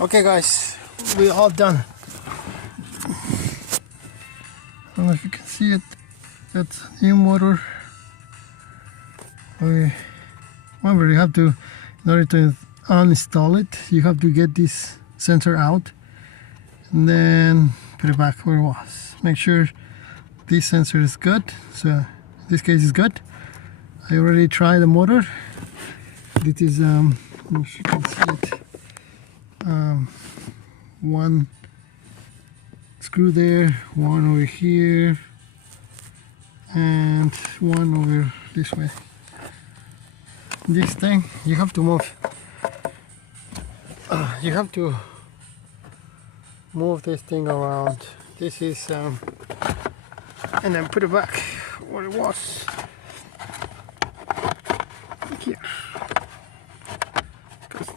Okay guys, we're all done. I don't know if you can see it. That's a new motor. Remember, you have to, in order to uninstall it, you have to get this sensor out and then put it back where it was. Make sure this sensor is good. So in this case is good. I already tried the motor. This is if you can see it, one screw there, one over here, and one over this way. This thing you have to move. You have to move this thing around. This is and then put it back where it was. Here, because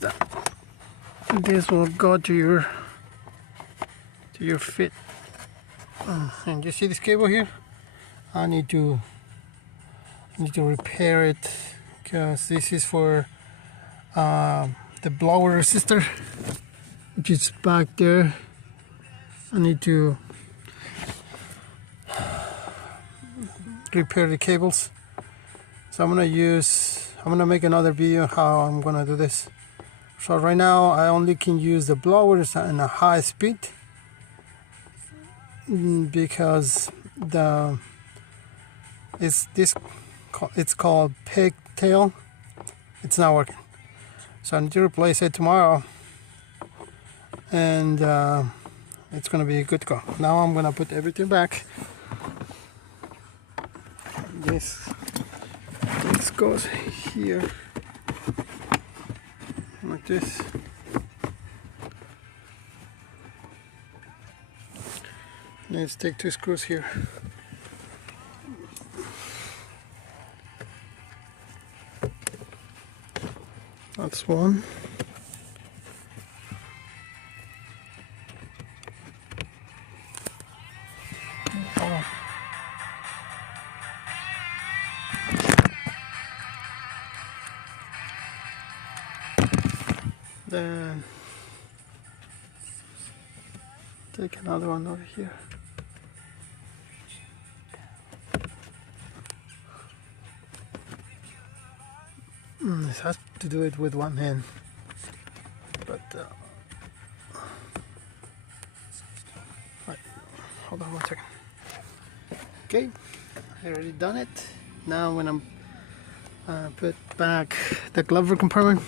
this will go to your feet. And you see this cable here? I need to repair it because this is for the blower resistor, which is back there. I need to repair the cables. So I'm gonna make another video how I'm gonna do this. So right now I only can use the blowers in a high speed because it's called pigtail. It's not working. So I need to replace it tomorrow, and it's gonna be a good go. Now I'm gonna put everything back. This goes here like this. Let's take 2 screws here. That's one. Then take another one over here. This has to do it with one hand, but right. Hold on 1 second. Okay, I already done it. Now when I'm put back the glove compartment.